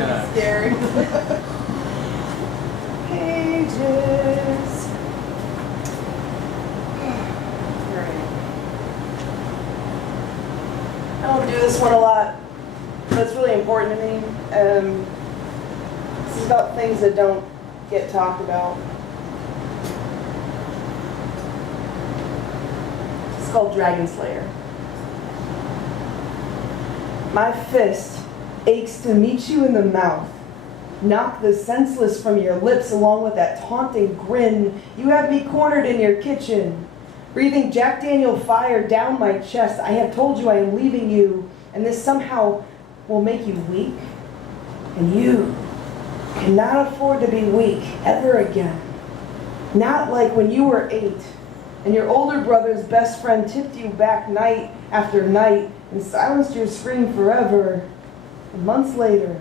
gonna be scary. Pages. Alright. I don't do this one a lot, but it's really important to me. This is about things that don't get talked about. It's called Dragon Slayer. My fist aches to meet you in the mouth, knock the senseless from your lips along with that taunting grin. You have me cornered in your kitchen, breathing Jack Daniel fire down my chest. I have told you I am leaving you, and this somehow will make you weak. And you cannot afford to be weak ever again. Not like when you were 8, and your older brother's best friend tipped you back night after night and silenced your scream forever. And months later,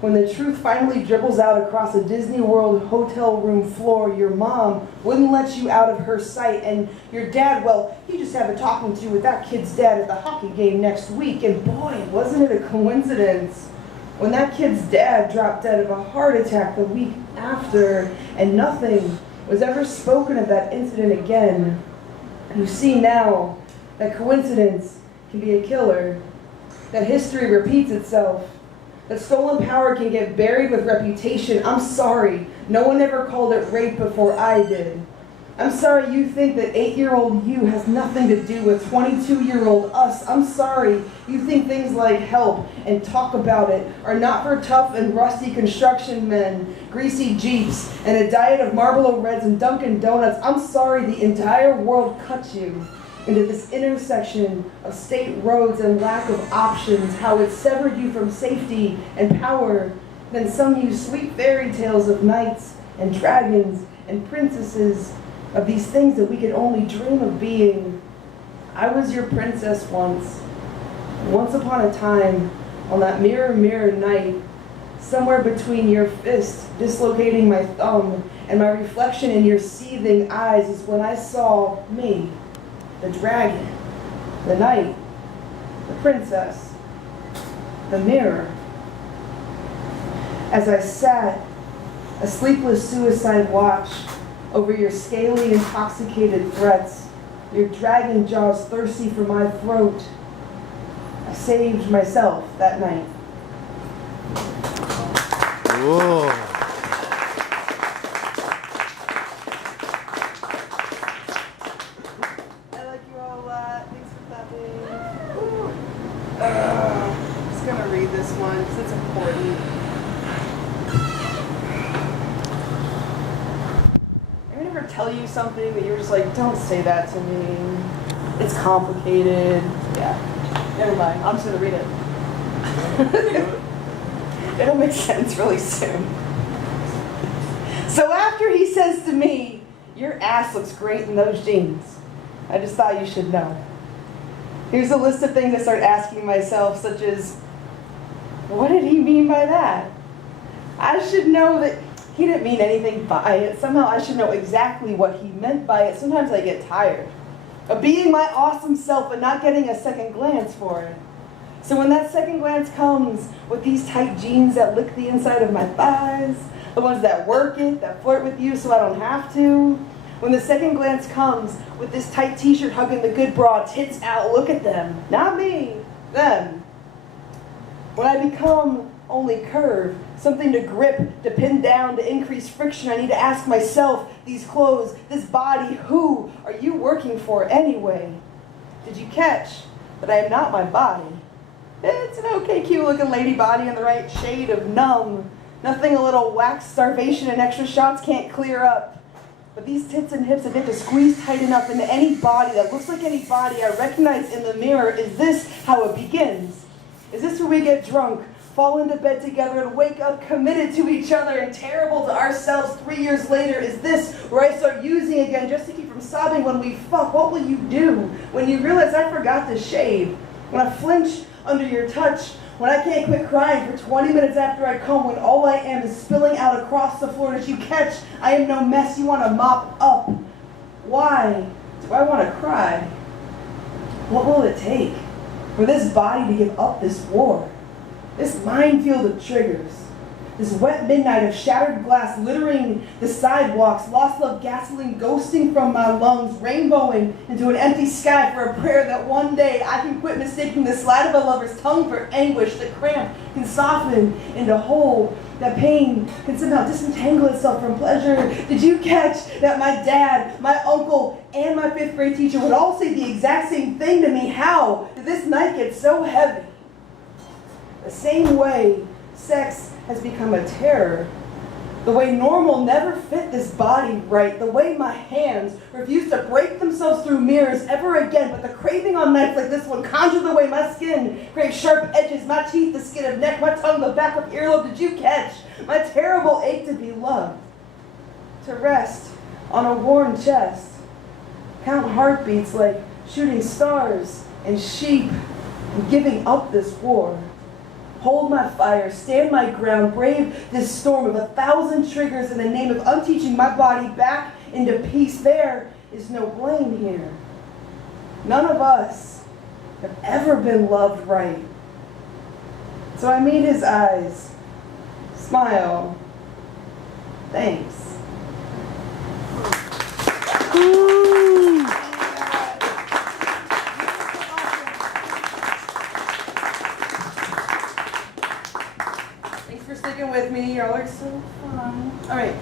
when the truth finally dribbles out across a Disney World hotel room floor, your mom wouldn't let you out of her sight, and your dad, well, he just had a talking to with that kid's dad at the hockey game next week, and boy, wasn't it a coincidence when that kid's dad dropped dead of a heart attack the week after, and nothing was ever spoken of that incident again. You see now that coincidence can be a killer, that history repeats itself, that stolen power can get buried with reputation. I'm sorry, no one ever called it rape before I did. I'm sorry you think that 8-year-old you has nothing to do with 22-year-old us. I'm sorry you think things like help and talk about it are not for tough and rusty construction men, greasy Jeeps, and a diet of Marlboro Reds and Dunkin' Donuts. I'm sorry the entire world cut you into this intersection of state roads and lack of options, how it severed you from safety and power, then sung you sweet fairy tales of knights and dragons and princesses, of these things that we could only dream of being. I was your princess once. Once upon a time, on that mirror, mirror night, somewhere between your fist dislocating my thumb and my reflection in your seething eyes is when I saw me, the dragon, the knight, the princess, the mirror. As I sat, a sleepless suicide watch over your scaly, intoxicated threats, your dragon jaws thirsty for my throat, I saved myself that night. Whoa. I like you all a lot. Thanks for clapping. I'm just going to read this one because it's important. I ever tell you something that you're just like, don't say that to me. It's complicated. Yeah. Never mind. I'm just going to read it. It'll make sense really soon. So after he says to me, your ass looks great in those jeans, I just thought you should know. Here's a list of things I start asking myself, such as, what did he mean by that? I should know that he didn't mean anything by it. Somehow I should know exactly what he meant by it. Sometimes I get tired of being my awesome self and not getting a second glance for it. So when that second glance comes with these tight jeans that lick the inside of my thighs, the ones that work it, that flirt with you so I don't have to, when the second glance comes with this tight t-shirt hugging the good bra, tits out, look at them, not me, them. When I become only curve, something to grip, to pin down, to increase friction, I need to ask myself, these clothes, this body, who are you working for anyway? Did you catch that I am not my body? It's an okay, cute looking lady body in the right shade of numb. Nothing a little wax starvation and extra shots can't clear up. But these tits and hips have yet to squeeze tight enough into any body that looks like any body I recognize in the mirror. Is this how it begins? Is this where we get drunk, fall into bed together, and wake up committed to each other and terrible to ourselves 3 years later? Is this where I start using again just to keep from sobbing when we fuck? What will you do when you realize I forgot to shave? When I flinch under your touch, when I can't quit crying for 20 minutes after I come, when all I am is spilling out across the floor. Did you catch I am no mess you want to mop up? Why do I want to cry? What will it take for this body to give up this war? This minefield of triggers. This wet midnight of shattered glass littering the sidewalks, lost love gasoline ghosting from my lungs, rainbowing into an empty sky for a prayer that one day I can quit mistaking the slide of a lover's tongue for anguish. The cramp can soften into whole. That pain can somehow disentangle itself from pleasure. Did you catch that my dad, my uncle, and my 5th grade teacher would all say the exact same thing to me? How did this night get so heavy? The same way sex has become a terror. The way normal never fit this body right. The way my hands refuse to break themselves through mirrors ever again. But the craving on nights like this one conjures the way my skin craves sharp edges, my teeth, the skin of neck, my tongue, the back of earlobe. Did you catch my terrible ache to be loved? To rest on a worn chest. Count heartbeats like shooting stars and sheep and giving up this war. Hold my fire, stand my ground, brave this storm of 1,000 triggers in the name of unteaching my body back into peace. There is no blame here. None of us have ever been loved right. So I meet his eyes, smile, thanks. Sticking with me, y'all are so fun. All right.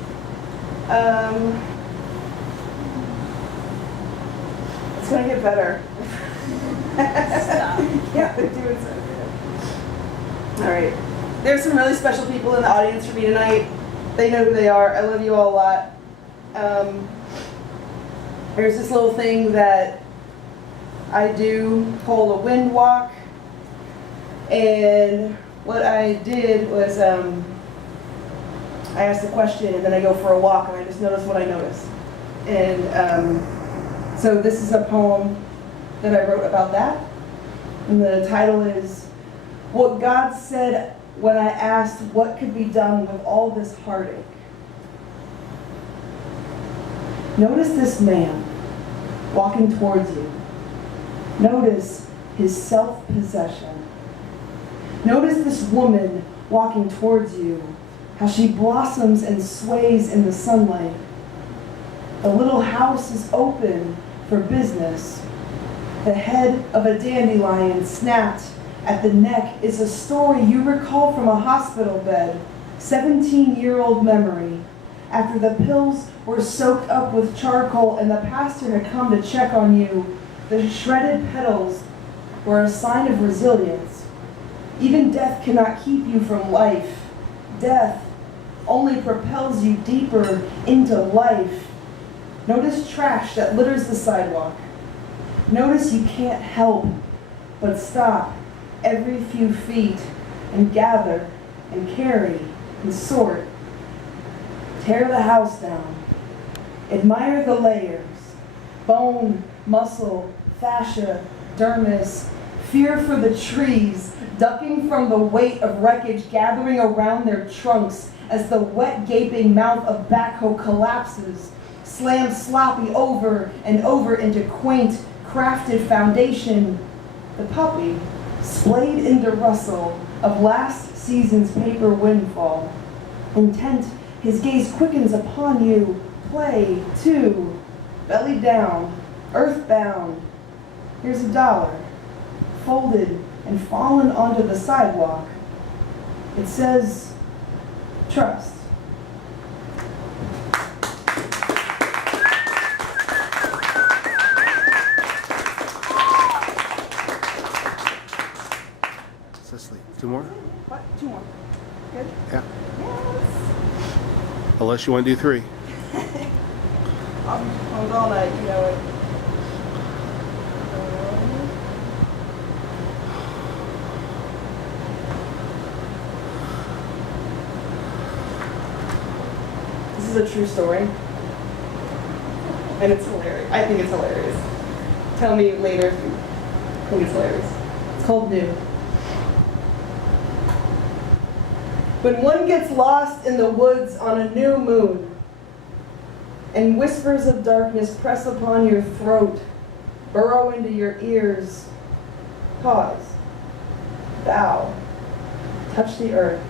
It's gonna get better. Yeah, they're doing so good. All right. There's some really special people in the audience for me tonight. They know who they are. I love you all a lot. There's this little thing that I do called a wind walk, and what I did was I asked a question and then I go for a walk and I just notice what I notice. And so this is a poem that I wrote about that. And the title is What God Said When I Asked What Could Be Done With All This Heartache. Notice this man walking towards you. Notice his self-possession. Notice this woman walking towards you, how she blossoms and sways in the sunlight. The little house is open for business. The head of a dandelion snapped at the neck is a story you recall from a hospital bed, 17-year-old memory. After the pills were soaked up with charcoal and the pastor had come to check on you, the shredded petals were a sign of resilience. Even death cannot keep you from life. Death only propels you deeper into life. Notice trash that litters the sidewalk. Notice you can't help but stop every few feet and gather and carry and sort. Tear the house down. Admire the layers. Bone, muscle, fascia, dermis. Fear for the trees, ducking from the weight of wreckage gathering around their trunks as the wet gaping mouth of backhoe collapses, slams sloppy over and over into quaint, crafted foundation. The puppy, splayed into rustle of last season's paper windfall. Intent, his gaze quickens upon you. Play, too. Belly down, earthbound. Here's $1. Folded and fallen onto the sidewalk. It says, trust. Cecily, 2 more? What? 2 more. Good? Yeah. Yes. Unless you want to do 3. I'm all night, you know it. This is a true story. And it's hilarious. I think it's hilarious. Tell me later if you think it's hilarious. It's called New. When one gets lost in the woods on a new moon, and whispers of darkness press upon your throat, burrow into your ears, pause, bow, Touch the earth.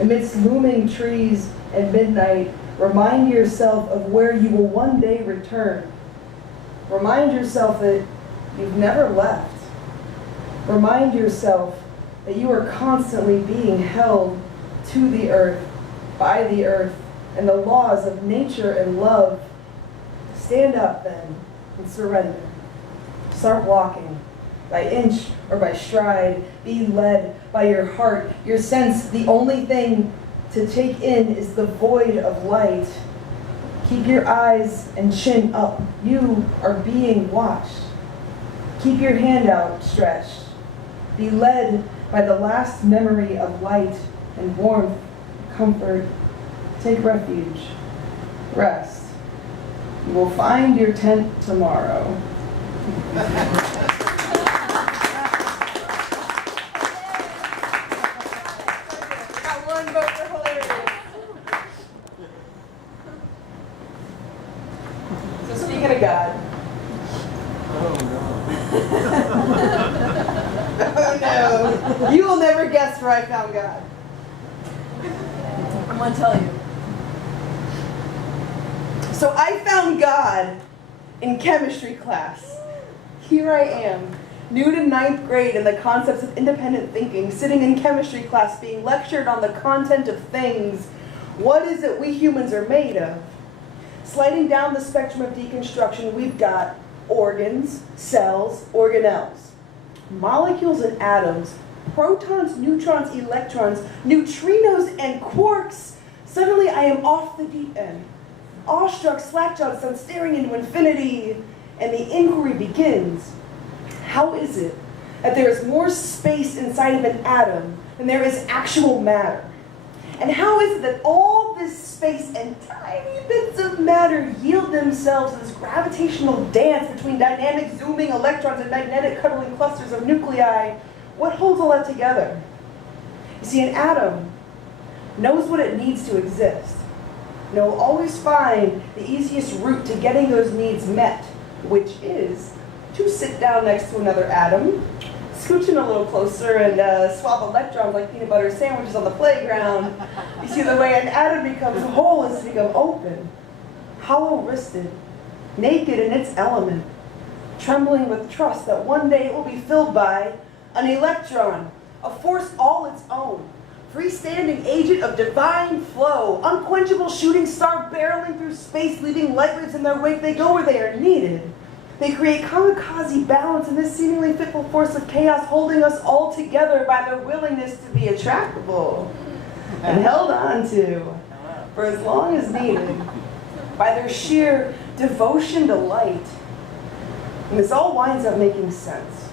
Amidst looming trees and midnight, remind yourself of where you will one day return. Remind yourself that you've never left. Remind yourself that you are constantly being held to the earth, by the earth, and the laws of nature and love. Stand up then and surrender. Start walking by inch or by stride. Be led by your heart, your sense. The only thing to take in is the void of light. Keep your eyes and chin up. You are being watched. Keep your hand outstretched. Be led by the last memory of light and warmth, comfort. Take refuge. Rest. You will find your tent tomorrow. So speaking of God. Oh no. You will never guess where I found God. I'm going to tell you. So I found God in chemistry class. Here I am, new to ninth grade in the concepts of independent thinking, sitting in chemistry class being lectured on the content of things. What is it we humans are made of? Sliding down the spectrum of deconstruction, we've got organs, cells, organelles, molecules and atoms, protons, neutrons, electrons, neutrinos, and quarks. Suddenly I am off the deep end. Awestruck, slack-jawed, sun staring into infinity, and the inquiry begins. How is it that there is more space inside of an atom than there is actual matter? And how is it that all this space and tiny bits of matter yield themselves to this gravitational dance between dynamic zooming electrons and magnetic cuddling clusters of nuclei? What holds all that together? You see, an atom knows what it needs to exist. And it will always find the easiest route to getting those needs met, which is to sit down next to another atom, scooch in a little closer, and swap electrons like peanut butter sandwiches on the playground. You see, the way an atom becomes whole is to become open, hollow-wristed, naked in its element, trembling with trust that one day it will be filled by an electron, a force all its own, freestanding agent of divine flow, unquenchable shooting star barreling through space, leaving light waves in their wake. They go where they are needed. They create kamikaze balance in this seemingly fitful force of chaos, holding us all together by their willingness to be attractable and held on to for as long as needed, by their sheer devotion to light. And this all winds up making sense,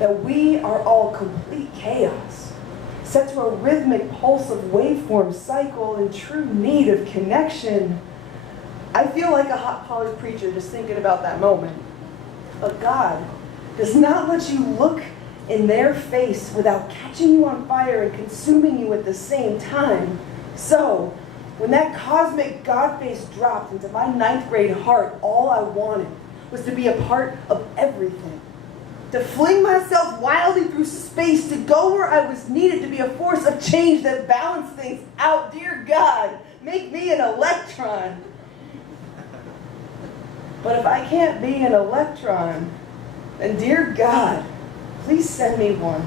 that we are all complete chaos, set to a rhythmic pulse of waveform cycle in true need of connection. I feel like a hot college preacher just thinking about that moment. But God does not let you look in their face without catching you on fire and consuming you at the same time. So, when that cosmic God face dropped into my ninth grade heart, all I wanted was to be a part of everything. To fling myself wildly through space, to go where I was needed, to be a force of change that balanced things out. Dear God, make me an electron. But if I can't be an electron, then dear God, please send me one.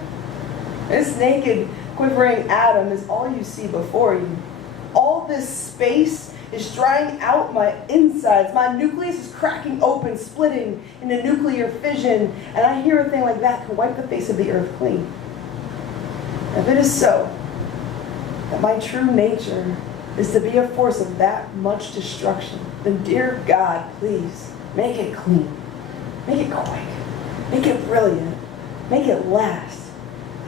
This naked, quivering atom is all you see before you. All this space is drying out my insides. My nucleus is cracking open, splitting into nuclear fission, and I hear a thing like that can wipe the face of the earth clean. If it is so, that my true nature is to be a force of that much destruction, then dear God, please, make it clean. Make it quick. Make it brilliant. Make it last.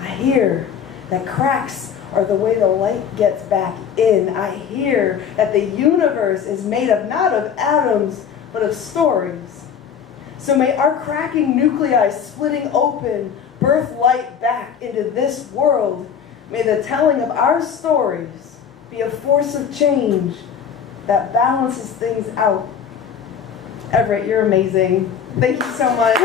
I hear that cracks are the way the light gets back in. I hear that the universe is made of not of atoms, but of stories. So may our cracking nuclei splitting open birth light back into this world. May the telling of our stories be a force of change that balances things out. Everett, you're amazing. Thank you so much.